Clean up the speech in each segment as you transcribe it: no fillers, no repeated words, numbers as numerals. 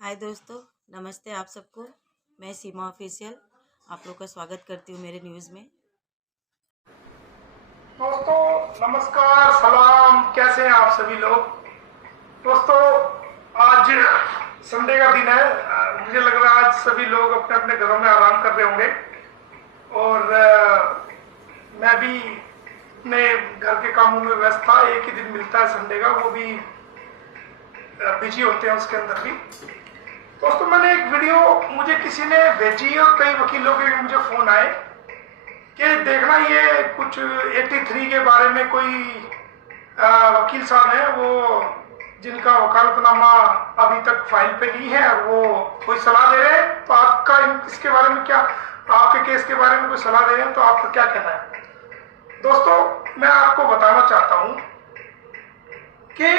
हाय दोस्तों, नमस्ते आप सबको। मैं सीमा ऑफिशियल आप लोग का स्वागत करती हूँ मेरे न्यूज़ में। दोस्तों नमस्कार, सलाम, कैसे हैं आप सभी लोग। दोस्तों आज संडे का दिन है। मुझे लग रहा है आज सभी लोग अपने अपने घरों में आराम कर रहे होंगे और मैं भी अपने घर के कामों में व्यस्त था। एक ही दिन मिलता है संडे का, वो भी बिजी होते हैं उसके अंदर भी। दोस्तों मैंने एक वीडियो मुझे किसी ने भेजी और कई वकीलों के भी मुझे फोन आए कि देखना ये कुछ 83 के बारे में कोई वकील साहब हैं वो जिनका वकालतनामा अभी तक फाइल पे नहीं है और वो कोई सलाह दे रहे हैं। तो आपका इसके बारे में क्या, आपके केस के बारे में कोई सलाह दे रहे हैं तो आपका क्या कहना है। दोस्तों मैं आपको बताना चाहता हूं कि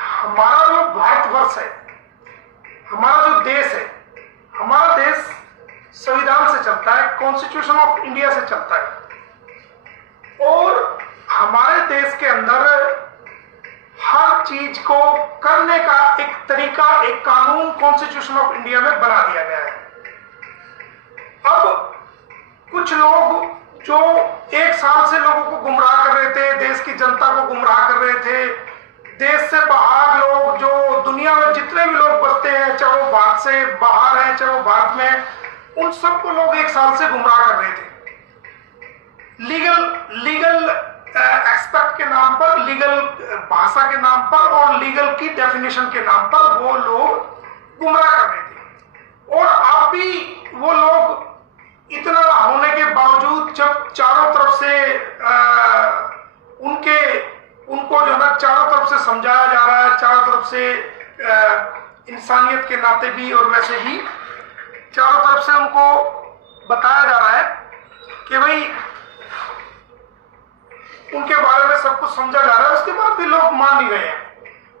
हमारा जो भारतवर्ष है, हमारा जो देश है, हमारा देश संविधान से चलता है, कॉन्स्टिट्यूशन ऑफ इंडिया से चलता है और हमारे देश के अंदर हर चीज को करने का एक तरीका, एक कानून कॉन्स्टिट्यूशन ऑफ इंडिया में बना दिया गया है। अब कुछ लोग जो एक साल से लोगों को गुमराह कर रहे थे, देश की जनता को गुमराह कर रहे थे, देश से बाहर लोग जो दुनिया में जितने भी लोग बसते हैं, चाहे वो भारत से बाहर है चाहे वो भारत में, उन सबको लोग एक साल से गुमराह कर रहे थे। लीगल एक्सपेक्ट के नाम पर, लीगल भाषा के नाम पर और लीगल की डेफिनेशन के नाम पर वो लोग गुमराह कर रहे थे। और अब भी वो लोग इतना होने के बावजूद जब चारों तरफ से उनको जो ना चारों तरफ से समझाया जा रहा है, चारों तरफ से इंसानियत के नाते भी और वैसे भी चारों तरफ से उनको बताया जा रहा है कि भाई उनके बारे में सब कुछ समझा जा रहा है, उसके बाद भी लोग मान नहीं रहे हैं।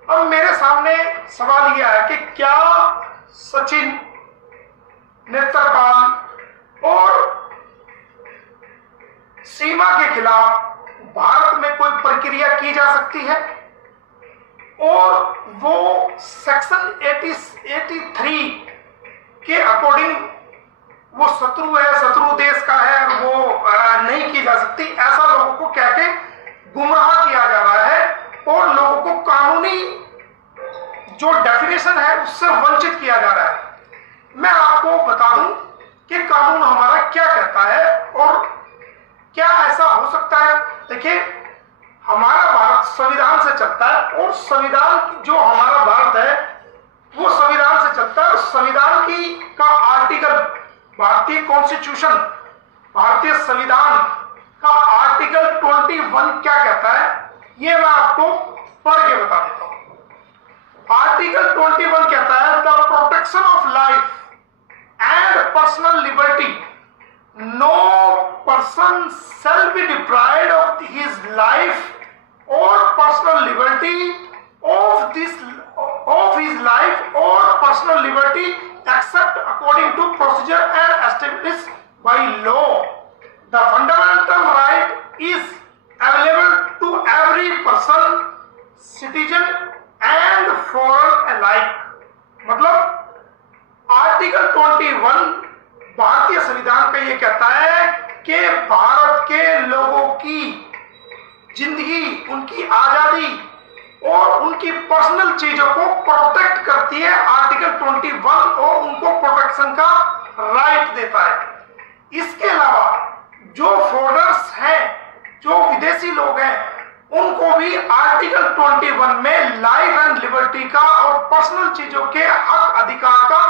अब मेरे सामने सवाल यह है कि क्या सचिन, नेत्रपाल और सीमा के खिलाफ भारत में कोई प्रक्रिया की जा सकती है और वो सेक्शन 83 के अकॉर्डिंग वो शत्रु है, शत्रु देश का है, वो नहीं की जा सकती, ऐसा लोगों को कह के गुमराह किया जा रहा है और लोगों को कानूनी जो डेफिनेशन है उससे वंचित किया जा रहा है। मैं आपको बता दूं कि कानून हमारा क्या कहता है और क्या ऐसा हो सकता है। देखिए, हमारा भारत संविधान से चलता है और संविधान जो हमारा भारत है वो संविधान से चलता है। संविधान की का आर्टिकल, भारतीय कॉन्स्टिट्यूशन, भारतीय संविधान का आर्टिकल 21 क्या कहता है ये मैं आपको पढ़ के बता देता हूं। आर्टिकल 21 कहता है the protection of life and personal liberty, no person shall be deprived of his life or personal liberty of his life or personal liberty except according to procedure and established by law. The fundamental right is available to every person, citizen and foreign alike. मतलब article 21 भारतीय संविधान का ये कहता है कि भारत के लोगों की जिंदगी, उनकी आजादी और उनकी पर्सनल चीजों को प्रोटेक्ट करती है आर्टिकल 21 और उनको प्रोटेक्शन का राइट देता है। इसके अलावा जो फॉरेनर्स हैं, जो विदेशी लोग हैं, उनको भी आर्टिकल 21 में लाइफ एंड लिबर्टी का और पर्सनल चीजों के हक अधिकार का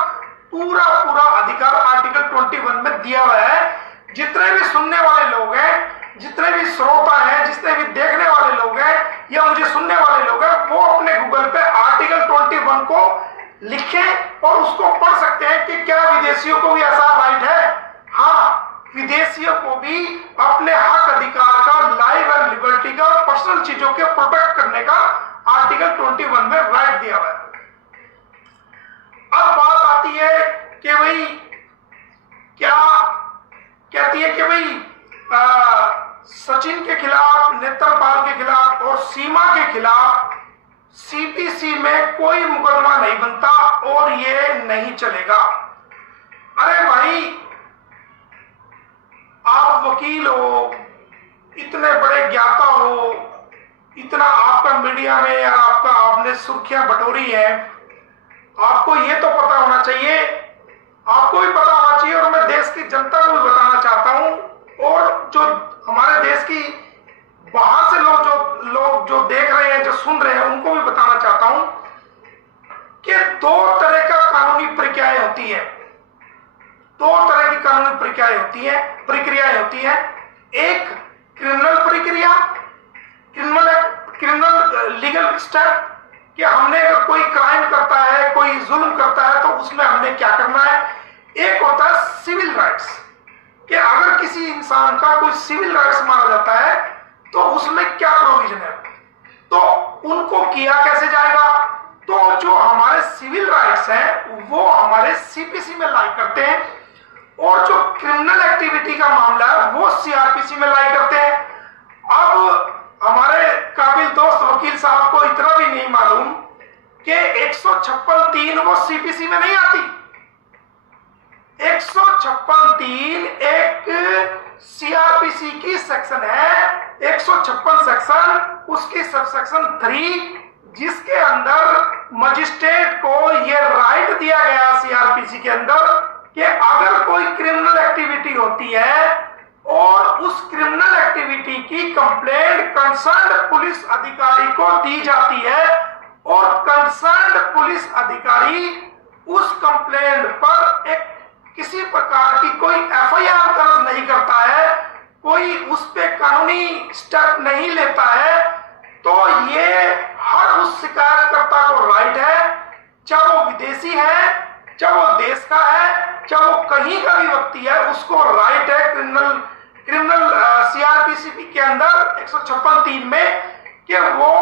पूरा अधिकार आर्टिकल 21 में दिया हुआ है। जितने भी सुनने वाले लोग हैं, जितने भी श्रोता हैं, जितने भी देखने वाले लोग हैं या मुझे सुनने वाले लोग हैं, वो अपने गूगल पे आर्टिकल 21 को लिखें और उसको पढ़ सकते हैं कि क्या विदेशियों को भी ऐसा राइट है। हाँ, विदेशियों को भी अपने हक अधिकार का, लाइफ एंड लिबर्टी का, पर्सनल चीजों के प्रोटेक्ट करने का आर्टिकल 21 में राइट दिया हुआ है। अब बात आती है कि भाई क्या कहती है कि भाई सचिन के खिलाफ, नेत्रपाल के खिलाफ और सीमा के खिलाफ सीपीसी में कोई मुकदमा नहीं बनता और ये नहीं चलेगा। अरे भाई, आप वकील हो, इतने बड़े ज्ञाता हो, इतना आपका मीडिया में या आपने सुर्खियां बटोरी है, आपको ये तो पता होना चाहिए, आपको भी पता होना चाहिए, और मैं देश की जनता को भी बताना चाहता हूं, और जो हमारे देश की बाहर से लोग जो देख रहे हैं, जो सुन रहे हैं, उनको भी बताना चाहता हूं कि दो तरह का कानूनी प्रक्रियाएं होती है। दो तरह की कानूनी प्रक्रियाएं होती है। एक क्रिमिनल प्रक्रिया, क्रिमिनल लीगल स्टेप, कि हमने अगर कोई क्राइम करता है, कोई जुल्म करता है, तो उसमें हमने क्या करना है। एक होता है सिविल राइट्स, कि अगर किसी इंसान का कोई सिविल राइट्स मारा जाता है तो उसमें क्या प्रोविजन है, तो उनको किया कैसे जाएगा। तो जो हमारे सिविल राइट्स हैं वो हमारे सीपीसी में लाई करते हैं, और जो क्रिमिनल एक्टिविटी का मामला है वो सीआरपीसी में लाई करते हैं। अब हमारे काबिल दोस्त वकील साहब को इतना भी नहीं मालूम कि 156(3) वो सीपीसी में नहीं आती। 156(3) एक सीआरपीसी की सेक्शन है, 156 सेक्शन, उसकी सब सेक्शन 3, जिसके अंदर मजिस्ट्रेट को यह राइट दिया गया सीआरपीसी के अंदर कि अगर कोई क्रिमिनल एक्टिविटी होती है और उस क्रिमिनल एक्टिविटी की कंप्लेंट कंसर्न्ड पुलिस अधिकारी को दी जाती है, और कंसर्न्ड पुलिस अधिकारी उस कंप्लेंट पर एक किसी प्रकार की कोई एफआईआर दर्ज नहीं करता है, कोई उस पे कानूनी स्टेप नहीं लेता है, तो ये हर उस शिकायतकर्ता को राइट है, चाहे वो विदेशी है, चाहे वो देश का है, चाहे वो कहीं का भी व्यक्ति है, उसको राइट है क्रिमिनल सीआरपीसी के अंदर 156(3) में कि वो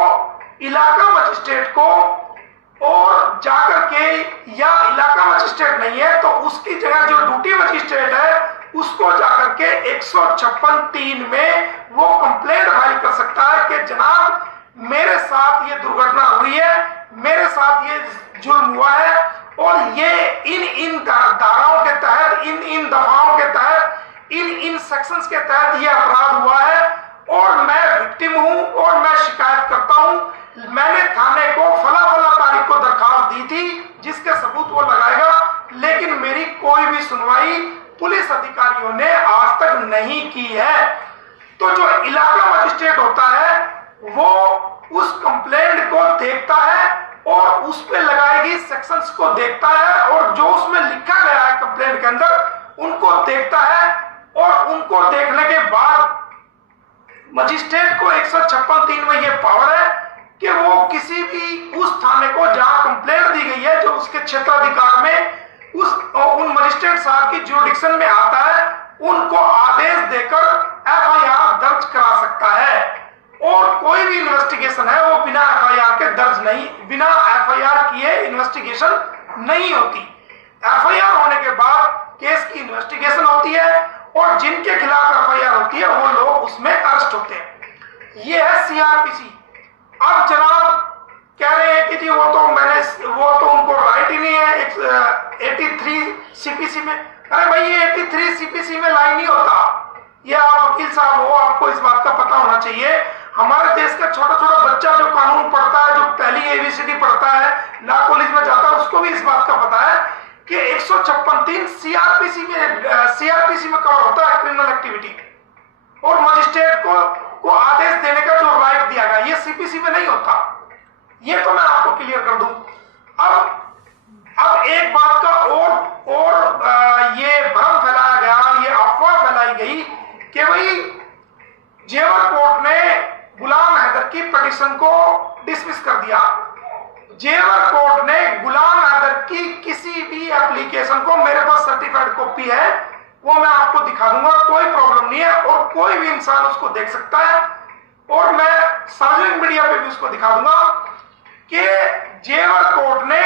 इलाका मजिस्ट्रेट को, और जाकर के, या इलाका मजिस्ट्रेट नहीं है तो उसकी जगह जो ड्यूटी मजिस्ट्रेट है उसको जाकर के 156(3) में वो कंप्लेंट फाइल कर सकता है कि जनाब मेरे साथ ये दुर्घटना हुई है, मेरे साथ ये जुल्म हुआ है, और ये इन धाराओं के तहत, इन दफाओं के तहत, इन सेक्शंस के तहत ये अपराध हुआ है, और मैं विक्टिम हूं और मैं शिकायत करता हूं। मैंने थाने को फला तारीख को दरखास्त दी थी, जिसके सबूत वो लगाएगा, लेकिन मेरी कोई भी सुनवाई पुलिस अधिकारियों ने आज तक नहीं की है। तो जो इलाका मजिस्ट्रेट होता है वो उस कंप्लेंट को देखता है और उस पे लगाई गई सेक्शंस को देखता है, और जो उसमें लिखा गया है कंप्लेंट के अंदर उनको देखता है, और उनको देखने के बाद मजिस्ट्रेट को 156(3) में ये पावर है कि वो किसी भी उस थाने को जहां कंप्लेंट दी गई है, जो उसके क्षेत्राधिकार में उन मजिस्ट्रेट साहब की ज्यूरिडिक्शन में आता है, उनको आदेश देकर एफआईआर दर्ज करा सकता है। और कोई भी इन्वेस्टिगेशन है वो बिना एफआईआर के बिना एफआईआर किए इन्वेस्टिगेशन नहीं होती। एफआईआर होने के बाद केस की इन्वेस्टिगेशन होती है, और जिनके खिलाफ एफआईआर होती है वो लोग उसमें अरेस्ट होते हैं। ये है सीआरपीसी। अब जनाब कह रहे हैं कि जी वो तो उनको राइट ही नहीं है 83 सीपीसी में। अरे भाई, ये 83 सीपीसी में लाई नहीं होता। ये आप वकील साहब हो, आपको इस बात का पता होना चाहिए। हमारे देश का छोटा बच्चा जो कानून पढ़ता है, जो पहली एबीसीडी पढ़ता है, लॉ कॉलेज में जाता है, उसको भी इस बात का पता है कि 156(3) सीआरपीसी में कवर होता है क्रिमिनल एक्टिविटी, और मजिस्ट्रेट को आदेश देने का जो राइट दिया गया, ये सीपीसी में नहीं होता। ये तो मैं आपको क्लियर कर दूं। अब एक बात का और ये भ्रम फैलाया गया, ये अफवाह फैलाई गई कि भाई जेवर कोर्ट ने गुलाम हैदर की पिटीशन को डिसमिस कर दिया। जेवर कोर्ट ने गुलाम हैदर की किसी भी एप्लीकेशन को, मेरे पास सर्टिफाइड कॉपी है, वो मैं आपको दिखा दूंगा, कोई प्रॉब्लम नहीं है, और कोई भी इंसान उसको देख सकता है, और मैं सार्वजनिक मीडिया पे भी उसको दिखा दूंगा कि जेवर कोर्ट ने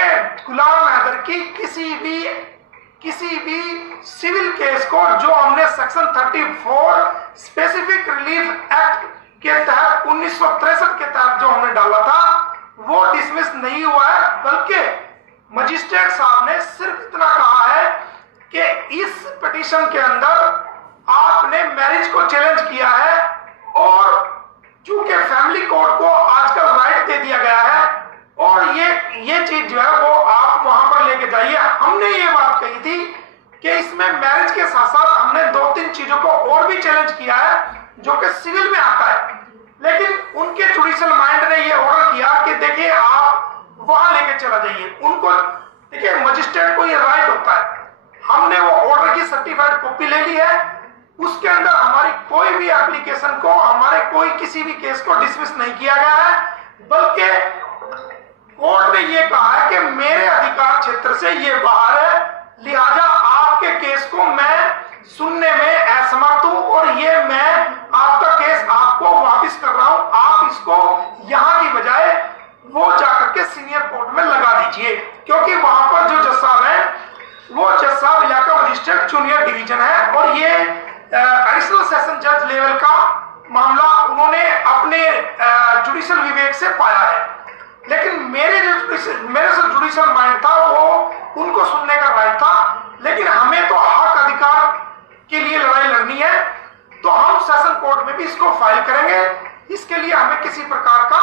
गुलाम हैदर की किसी भी सिविल केस को, जो हमने सेक्शन 34 स्पेसिफिक रिलीफ एक्ट के तहत 1963 के तहत जो हमने डाला था, वो डिसमिस नहीं हुआ है, बल्कि मजिस्ट्रेट साहब ने सिर्फ इतना कहा है कि इस पिटीशन के अंदर आपने मैरिज को चैलेंज किया है और चूंकि फैमिली कोर्ट को आजकल राइट दे दिया गया है और ये चीज जो है वो आप वहां पर लेके जाइए। हमने ये बात कही थी कि इसमें मैरिज के साथ साथ हमने 2-3 चीजों को और भी चैलेंज किया है जो कि सिविल में आता है, लेकिन उनके जुडिशियल माइंड ने ये ऑर्डर किया कि देखिए आप वहां लेके चला जाइए। उनको देखिए मजिस्ट्रेट को ये राइट होता है। हमने वो ऑर्डर की सर्टिफाइड कॉपी ले ली है, उसके अंदर हमारी कोई भी एप्लीकेशन को, हमारे कोई किसी भी केस को डिसमिस नहीं किया गया है, बल्कि कोर्ट ने ये कहा है कि मेरे अधिकार क्षेत्र से ये बाहर है, लिहाजा आपके केस को मैं सुनने में असमर्थ हूं और ये मैं आपका केस आपको वापस कर रहा हूं। आप इसको यहां की बजाय वो जाकर के सीनियर कोर्ट में लगा दीजिए, क्योंकि वहां पर जो जज साहब है वो जज साहब इलाका मजिस्ट्रेट जूनियर डिवीजन है और ये एडिशनल सेशन जज लेवल का मामला उन्होंने अपने जुडिशियल विवेक से पाया है। लेकिन मेरे जो जुडिशियल माइंड था वो उनको सुनने का राइट था, लेकिन हमें तो हक अधिकार के लिए लड़ाई लड़नी है, तो हम सेशन कोर्ट में भी इसको फाइल करेंगे। इसके लिए हमें किसी प्रकार का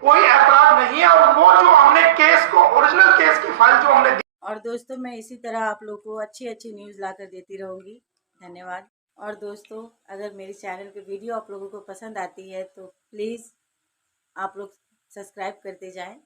कोई ऐतराज नहीं है और वो जो हमने केस को, ओरिजिनल केस की फाइल जो हमने और दोस्तों मैं इसी तरह आप लोग को अच्छी अच्छी न्यूज़ ला कर देती रहूँगी। धन्यवाद। और दोस्तों अगर मेरे चैनल की वीडियो आप लोगों को पसंद आती है तो प्लीज़ आप लोग सब्सक्राइब करते जाएं